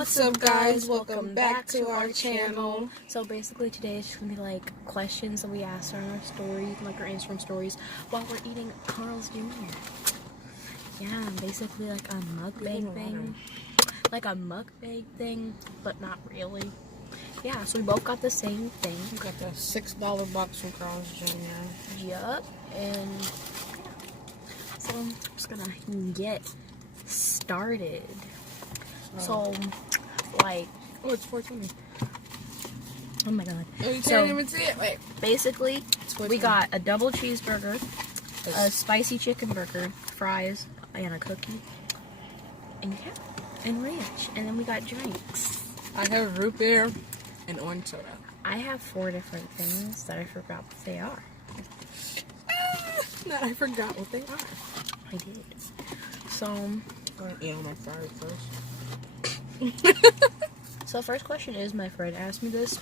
What's up, guys? Welcome back to our channel. So basically today it's just gonna be like questions that we asked on our stories, like our Instagram stories, while we're eating Carl's Jr. Yeah, basically like a mukbang thing. Like a mukbang thing, but not really. Yeah, so we both got the same thing. We got the $6 box from Carl's Jr. Yup, and yeah. So I'm just gonna get started. So, like, oh, it's 420. Oh my god. Oh, you can't even see it. Wait. Basically, we got a double cheeseburger, a spicy chicken burger, fries, and a cookie. And yeah, and ranch. And then we got drinks. I have root beer and orange soda. I have 4 different things that I forgot what they are. That I forgot what they are. I did. So, I'm gonna eat on my fries first. So first question is, my friend asked me this.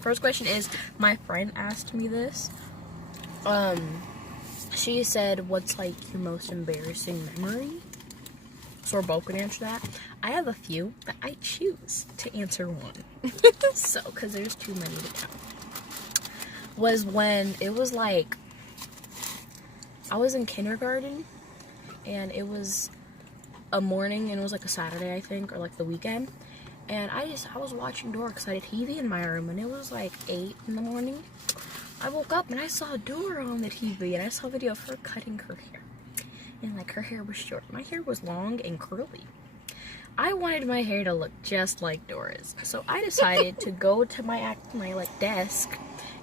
First question is, my friend asked me this. She said, what's like your most embarrassing memory? So we're both gonna answer that. I have a few, but I choose to answer one. So, cause there's too many to count. Was when it was like, I was in kindergarten, and it was a morning, and it was like a Saturday, I think, or like the weekend, and I was watching Dora because I had a TV in my room, and it was like 8 in the morning. I woke up and I saw Dora on the TV, and I saw a video of her cutting her hair, and like her hair was short. My hair was long and curly. I wanted my hair to look just like Dora's, so I decided to go to my like desk,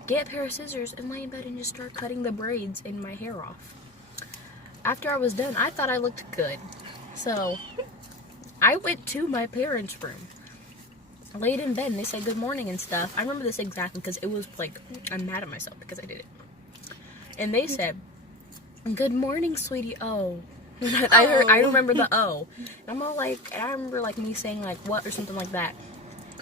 get a pair of scissors, and lay in bed and just start cutting the braids in my hair off. After I was done, I thought I looked good. So, I went to my parents' room, laid in bed, and they said good morning and stuff. I remember this exactly because it was like, I'm mad at myself because I did it. And they said, good morning, sweetie, oh. I remember the oh. And I'm all like, and I remember like me saying like what or something like that.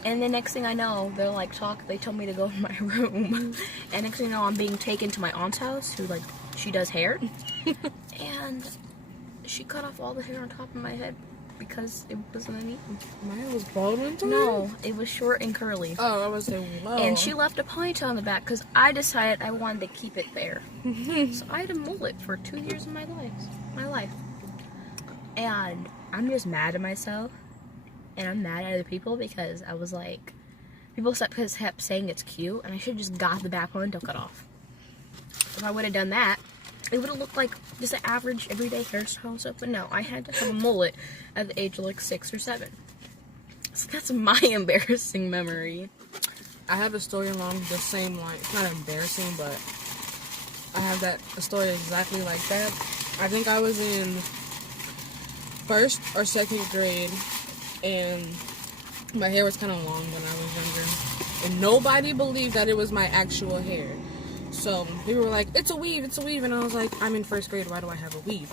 And the next thing I know, they're like they told me to go in my room. And next thing you know, I'm being taken to my aunt's house, who like, she does hair. And she cut off all the hair on top of my head because it wasn't an even. Mine was bald into No, it was short and curly. Oh, I was saying, whoa. And she left a ponytail on the back because I decided I wanted to keep it there. So I had a mullet for 2 years of my life. And I'm just mad at myself. And I'm mad at other people because I was like, people kept saying it's cute, and I should have just got the back ponytail cut off. If I would have done that, it would have looked like just an average everyday hairstyle and stuff, but no, I had to have a mullet at the age of like 6 or 7. So that's my embarrassing memory. I have a story along the same line. It's not embarrassing, but I have a story exactly like that. I think I was in 1st or 2nd grade, and my hair was kind of long when I was younger, and nobody believed that it was my actual hair. So people were like, it's a weave, and I was like, I'm in 1st grade, why do I have a weave?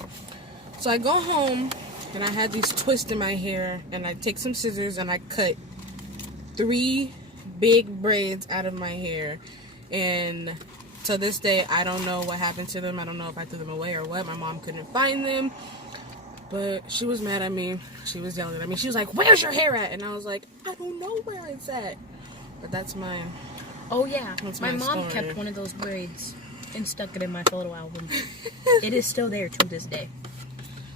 So I go home, and I had these twists in my hair, and I take some scissors, and I cut 3 big braids out of my hair, and to this day, I don't know what happened to them. I don't know if I threw them away or what. My mom couldn't find them, but she was mad at me. She was yelling at me. She was like, where's your hair at? And I was like, I don't know where it's at. But that's mine. Oh yeah, my mom story. kept one of those braids and stuck it in my photo album. It is still there to this day.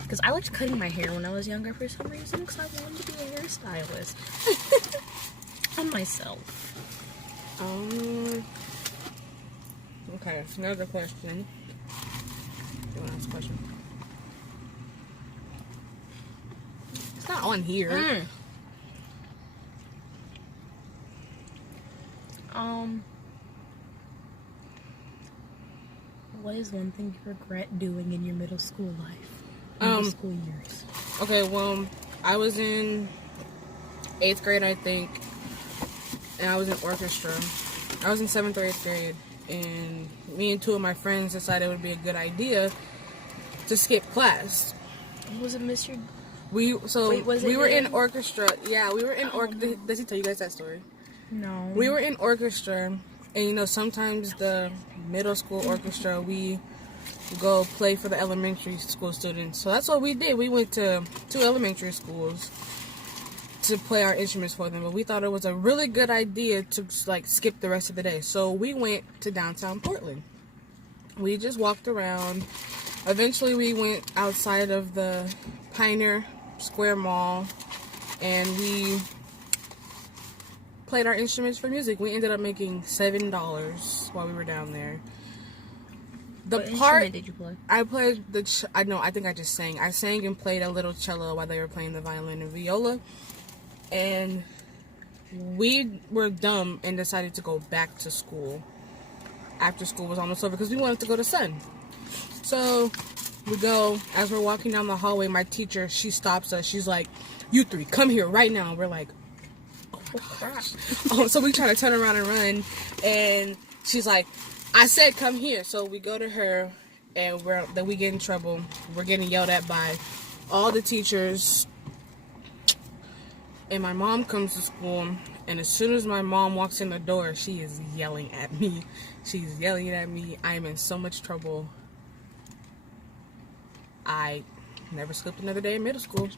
Because I liked cutting my hair when I was younger for some reason, because I wanted to be a hairstylist. On myself. Okay, another question. You want to ask a question? It's not on here. What is one thing you regret doing in your middle school life? Middle school years. Okay, well, I was in 8th grade, I think, and I was in orchestra. I was in 7th or 8th grade, and me and 2 of my friends decided it would be a good idea to skip class. Was it Mr. We were in orchestra. Yeah, we were in orchestra. No. Does he tell you guys that story? No. We were in orchestra, and you know, sometimes the middle school orchestra, we go play for the elementary school students. So that's what we did. We went to 2 elementary schools, to play our instruments for them, but we thought it was a really good idea to like skip the rest of the day. So we went to downtown Portland. We just walked around. Eventually we went outside of the Pioneer Square Mall and we played our instruments for music. We ended up making $7 while we were down there. What instrument did you play? I played I think I just sang. I sang and played a little cello while they were playing the violin and viola. And we were dumb and decided to go back to school after school was almost over because we wanted to go to Sun. So we go, as we're walking down the hallway, my teacher, she stops us. She's like, "You three, come here right now." And we're like, "Oh, crap." So we try to turn around and run. And she's like, "I said come here." So we go to her and then we get in trouble. We're getting yelled at by all the teachers. And my mom comes to school, and as soon as my mom walks in the door, she is yelling at me. She's yelling at me. I am in so much trouble. I never skipped another day in middle school.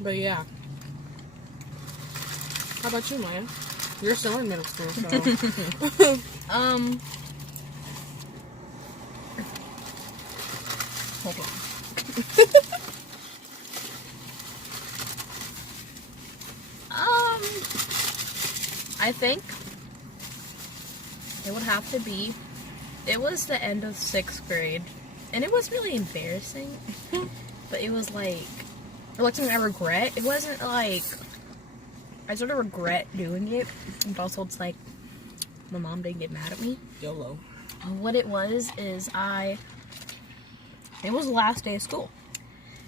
But yeah. How about you, Maya? You're still in middle school, so. Hold on. I think it would have to be, it was the end of 6th grade, and it was really embarrassing, but it was like something I regret. It wasn't like, I sort of regret doing it, but also it's like, my mom didn't get mad at me. YOLO. What it was is it was the last day of school.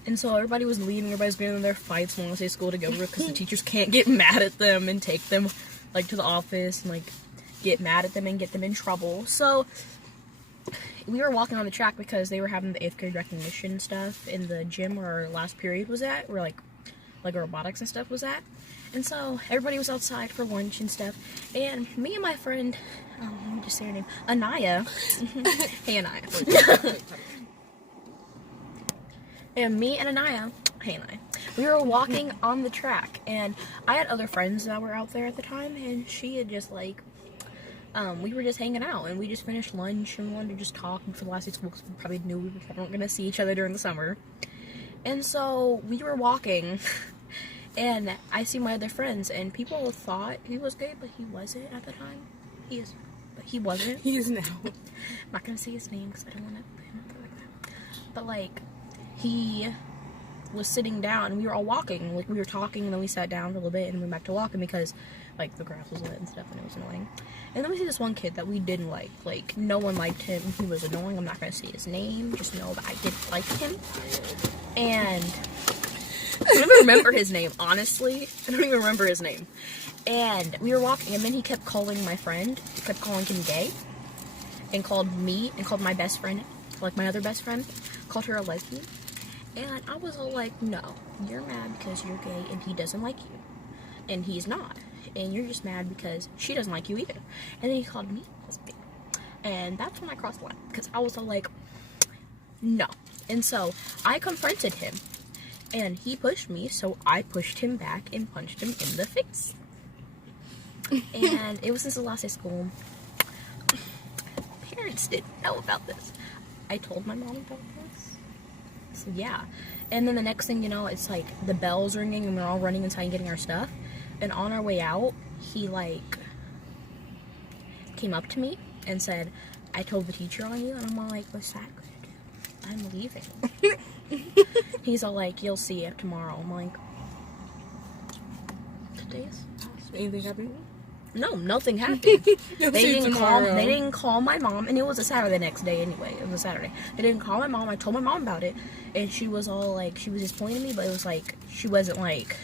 And so everybody was leaving, everybody's getting in their fights when last day of school to go over because the teachers can't get mad at them and take them like to the office and like get mad at them and get them in trouble. So we were walking on the track because they were having the 8th grade recognition stuff in the gym where our last period was at, where like robotics and stuff was at. And so everybody was outside for lunch and stuff. And me and my friend, let me just say her name, Anaya. Hey, Anaya. And me and Anaya, hey, Anaya, we were walking on the track. And I had other friends that were out there at the time. And she had just like, we were just hanging out. And we just finished lunch and we wanted to just talk for the last day of school because we probably knew we weren't going to see each other during the summer. And so we were walking. And I see my other friends, and people thought he was gay, but he wasn't at the time. He is, but he wasn't. He is now. I'm not gonna say his name because I don't want to put him up like that. But like, he was sitting down, and we were all walking. Like we were talking, and then we sat down for a little bit, and went back to walking because like the grass was lit and stuff, and it was annoying. And then we see this one kid that we didn't like. Like no one liked him. He was annoying. I'm not gonna say his name. Just know that I didn't like him. And I don't even remember his name, honestly. I don't even remember his name. And we were walking, and then he kept calling my friend, he kept calling him gay, and called me, and called my best friend, like my other best friend, called her a lesbian. And I was all like, no, you're mad because you're gay, and he doesn't like you. And he's not. And you're just mad because she doesn't like you either. And then he called me a lesbian. And that's when I crossed the line, because I was all like, no. And so I confronted him. And he pushed me, so I pushed him back and punched him in the face. And it was since the last day of school. Parents didn't know about this. I told my mom about this. So yeah. And then the next thing you know, it's like the bell's ringing and we're all running inside and getting our stuff. And on our way out, he like came up to me and said, "I told the teacher on you." And I'm all like, "What's that gonna do? I'm leaving." He's all like, "You'll see it tomorrow." I'm like, today's Anything happened? no, nothing happened. They didn't tomorrow. call my mom, and it was a Saturday the next day anyway. It was a Saturday. They didn't call my mom. I told my mom about it, and she was all like, she was disappointed in me, but it was like she wasn't like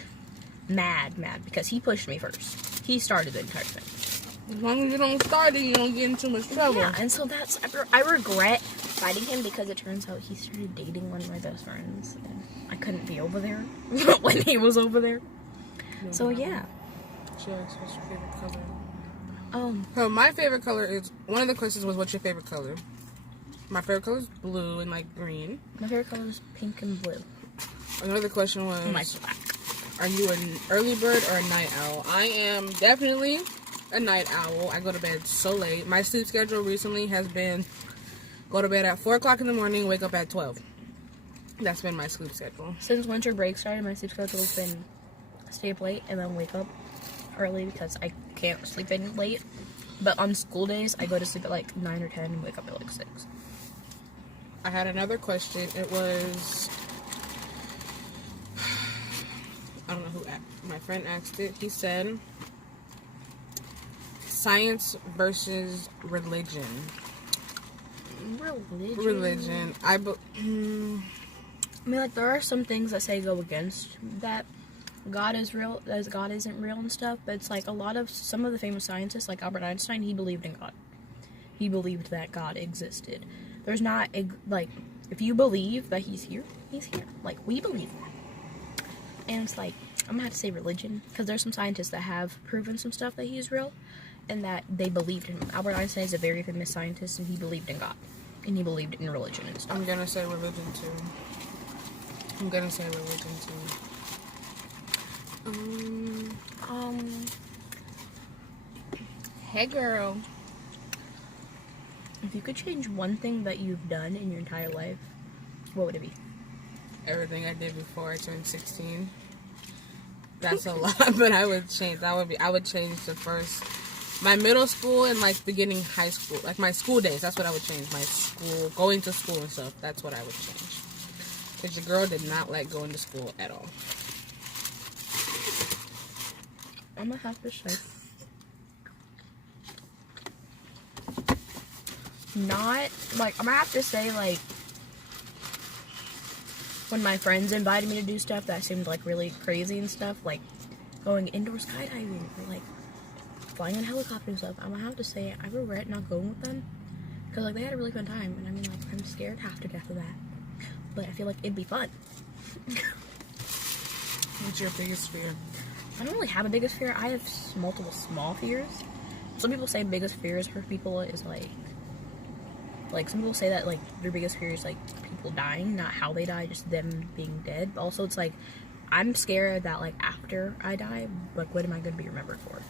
mad because he pushed me first. He started the entire thing. As long as you don't start it, you don't get in too much trouble. Yeah, and so that's, I regret fighting him because it turns out he started dating one of my best friends, and I couldn't be over there when he was over there. So yeah. She asked what's your favorite color. Oh, So my favorite color is, one of the questions was what's your favorite color. My favorite color is blue and like green. My favorite color is pink and blue. Another question was, And my black. are you an early bird or a night owl? I am definitely a night owl. I go to bed so late. My sleep schedule recently has been go to bed at 4 o'clock in the morning, wake up at 12. That's been my sleep schedule. Since winter break started, my sleep schedule has been stay up late and then wake up early because I can't sleep in late. But on school days, I go to sleep at like 9 or 10 and wake up at like 6. I had another question. It was, I don't know who, my friend asked it. He said, science versus religion. Religion. I mean, like, there are some things that say go against that God is real, that God isn't real and stuff, but it's like some of the famous scientists, like Albert Einstein, he believed in God. He believed that God existed. There's not, like, if you believe that he's here, he's here. Like, we believe that. And it's like, I'm gonna have to say religion, because there's some scientists that have proven some stuff that he's real, and that they believed in him. Albert Einstein is a very famous scientist, and he believed in God. And he believed in religion and stuff. I'm gonna say religion too. Hey girl. If you could change one thing that you've done in your entire life, what would it be? Everything I did before I turned 16. That's a lot, but I would change my middle school and like beginning high school, like my school days. That's what I would change. My school, going to school and stuff. That's what I would change. Because your girl did not like going to school at all. I'm gonna have to say, not like I'm gonna have to say like when my friends invited me to do stuff that seemed like really crazy and stuff, like going indoor skydiving or like flying in a helicopter and stuff. I'm gonna have to say I regret not going with them because like they had a really fun time, and I mean like I'm scared half to death of that, but I feel like it'd be fun. What's your biggest fear? I don't really have a biggest fear. I have multiple small fears. Some people say biggest fears for people is like some people say that like their biggest fear is like people dying, not how they die, just them being dead. But also it's like I'm scared that like after I die, like what am I going to be remembered for?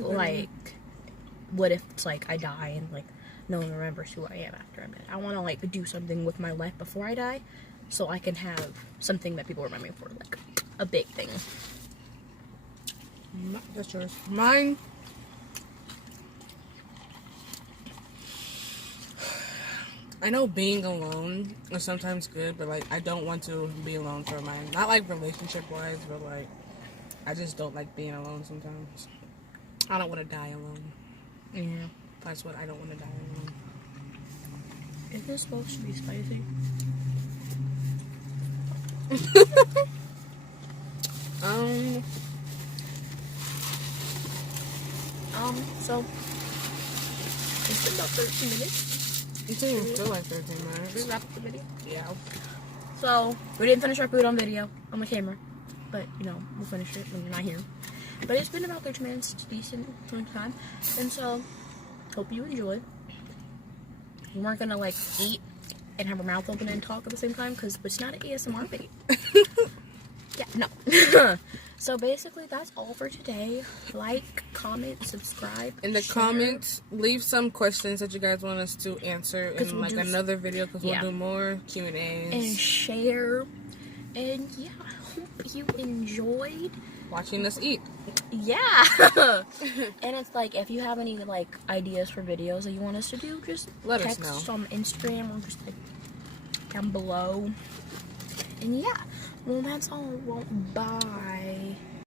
Like what if it's like I die and like no one remembers who I am after I'm dead? I want to like do something with my life before I die so I can have something that people remember me for, like a big thing. That's yours. Mine. I know being alone is sometimes good, but like I don't want to be alone for mine. Not like relationship wise, but like I just don't like being alone sometimes. I don't want to die alone. Yeah. That's what I don't want to die alone. Is this supposed to be spicy? So it's been about 13 minutes. It didn't even feel like 13 minutes. We wrap up the video. Yeah. So we didn't finish our food on video, on the camera, but you know, we'll finish it when you're not here. But it's been about 13 minutes, it's decent time, and so hope you enjoyed. We weren't gonna like eat and have our mouth open and talk at the same time because it's not an ASMR video. Yeah, no. So basically, that's all for today. Like, comment, subscribe. In the share. comments, leave some questions that you guys want us to answer in like another video because we'll do more Q&As. And share. And yeah, I hope you enjoyed watching us eat. Yeah. And it's like, if you have any like ideas for videos that you want us to do, just let text us know on Instagram or just like down below. And yeah, well, that's all. Well, bye.